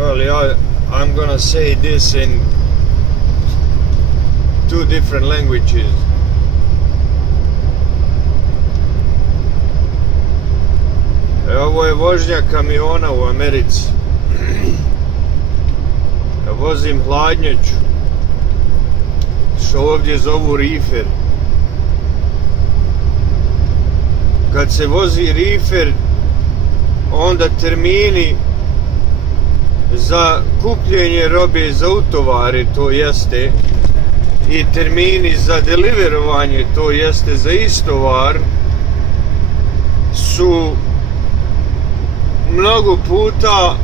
Well, I'm gonna say this in 2 different languages. Ovo je vožnja kamiona u Americi. Ja vozim hladnjaču, što ovdje zovu rifer. Kad se vozi rifer, onda termini za kupljenje robe za utovare, to jeste, i termini za deliverovanje, to jeste za istovar, su mnogo puta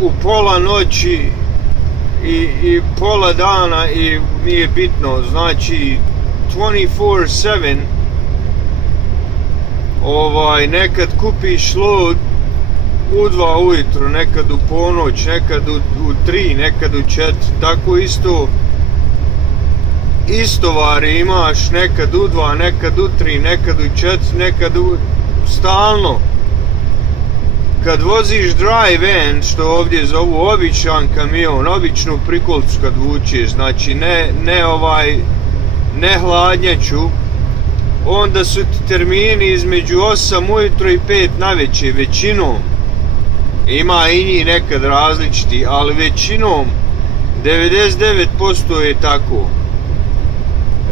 u pola noći i pola dana, i nije bitno, znači 24/7. Nekad kupiš load u 2 ujutru, nekad u ponoć, nekad u 3, nekad u 4, tako isto istovari imaš, nekad u 2, nekad u 3, nekad u 4, nekad stalno. Kad voziš dry van, što ovdje zovu običan kamion, običnu prikolicu kad vučeš, znači ne hladnjaču, onda su ti termini između 8 ujutro i 5 navečer, većinom. Ima i njih nekad različiti, ali većinom 99% je tako.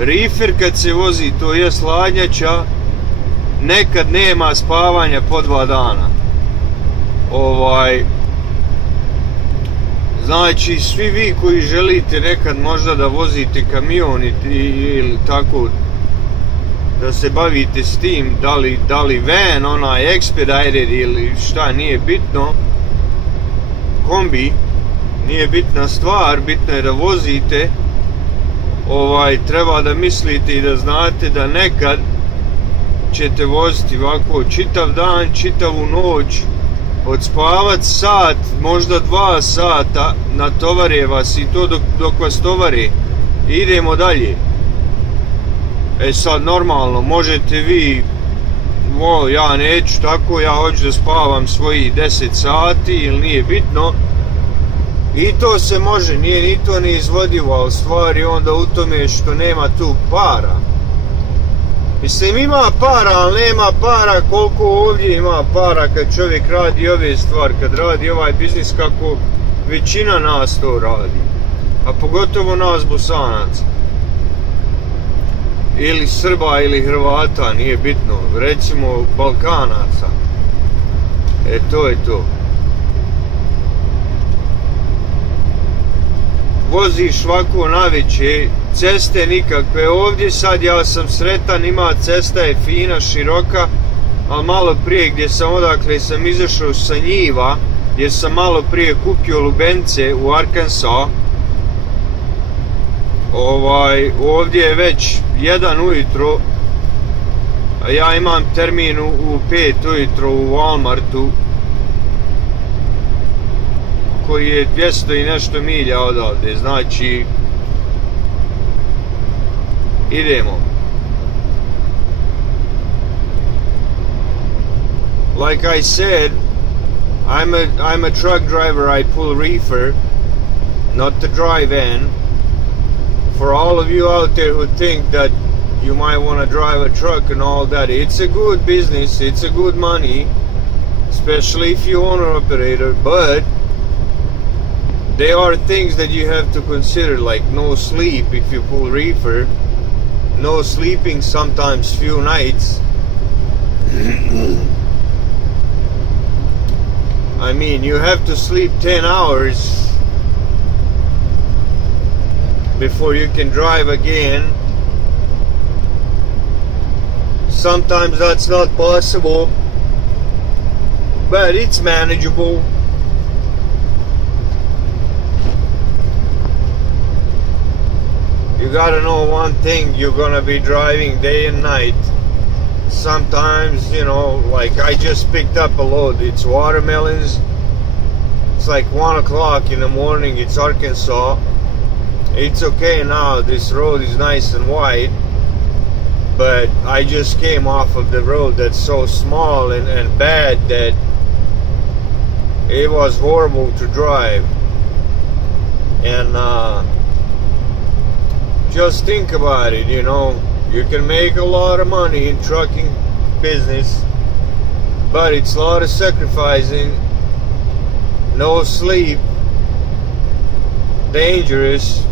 Rifer kad se vozi, to je hladnjača, nekad nema spavanja po 2 dana. Znači, svi vi koji želite nekad možda da vozite kamion ili tako, da se bavite s tim, da li van, onaj expedited ili šta, nije bitno, kombi, nije bitna stvar, bitno je da vozite, treba da mislite i da znate da nekad ćete voziti ovako čitav dan, čitavu noć, odspavat sat, možda 2 sata, natovare vas, i to dok vas tovare. Idemo dalje. Sad normalno, možete vi, ja neću tako, ja hoću da spavam svojih 10 sati, ili nije bitno. I to se može, nije ni to neizvodivo, ali stvar je onda u tome što nema tu para. Mislim, ima para, ali nema para koliko ovdje ima para kad čovjek radi ove stvari, kad radi ovaj biznis kako većina nas to radi. A pogotovo nas Bosanaca. Ili Srba ili Hrvata, nije bitno. Recimo Balkanaca. To je to. Voziš ovako navečer, ceste nikakve. Ovdje sad ja sam sretan, ima cesta je fina, široka, ali malo prije gdje sam, odakle sam izašao sa njiva, gdje sam malo prije kupio lubence u Arkansas, ovdje je već 1 ujutro, a ja imam termin u 5 ujutro u Walmartu, koji je 200 i nešto milja odavde, znači idemo. Like I said, I'm a truck driver, I pull reefer, not the dry van. For all of you out there who think that you might want to drive a truck and all that, it's a good business, it's a good money, especially if you're owner operator, but there are things that you have to consider, like no sleep if you pull reefer, no sleeping sometimes few nights. I mean, you have to sleep 10 hours before you can drive again. Sometimes that's not possible, but it's manageable. You gotta know one thing, you're gonna be driving day and night. Sometimes, you know, like I just picked up a load, it's watermelons. It's like 1 o'clock in the morning, it's Arkansas. It's okay now, this road is nice and wide, but I just came off of the road that's so small and bad that It was horrible to drive. And just think about it, you know. You can make a lot of money in trucking business, but it's a lot of sacrificing, no sleep, dangerous.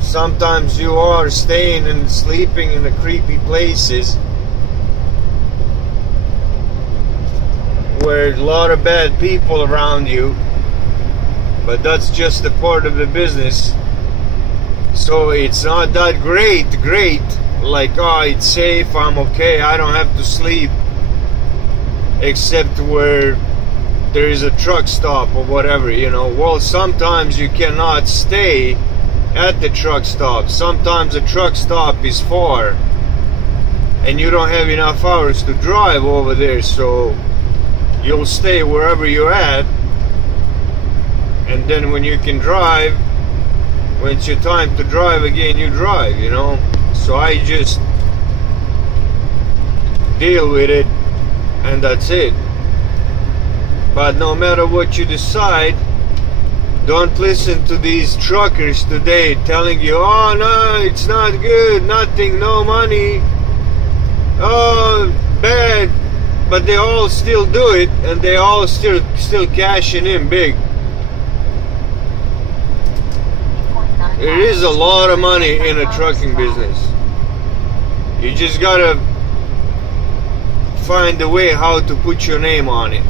Sometimes you are staying and sleeping in the creepy places where a lot of bad people around you, but that's just a part of the business. So it's not that great, like, oh, it's safe, I'm okay, I don't have to sleep, except where there is a truck stop or whatever, you know. Well, sometimes you cannot stay at the truck stop. Sometimes the truck stop is far and you don't have enough hours to drive over there, so you'll stay wherever you're at, and then when you can drive, when it's your time to drive again, you drive, you know. So I just deal with it, and that's it. But no matter what you decide, don't listen to these truckers today telling you, oh no, it's not good, nothing, no money, oh, bad. But they all still do it, and they all still cashing in big. There is a lot of money in a trucking business. You just gotta find a way how to put your name on it.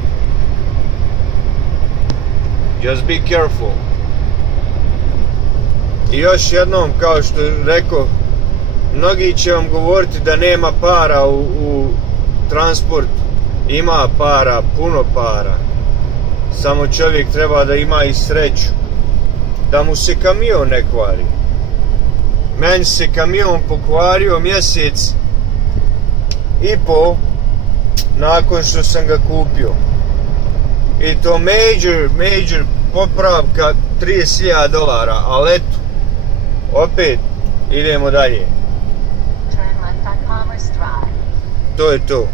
Just be careful. I još jednom, kao što rekao, mnogi će vam govoriti da nema para u transportu. Ima para, puno para. Samo čovjek treba da ima i sreću da mu se kamion ne kvari. Meni se kamion pokvario mjesec i pol nakon što sam ga kupio. I to major popravka $30,000, ali eto, opet idemo dalje. To je to.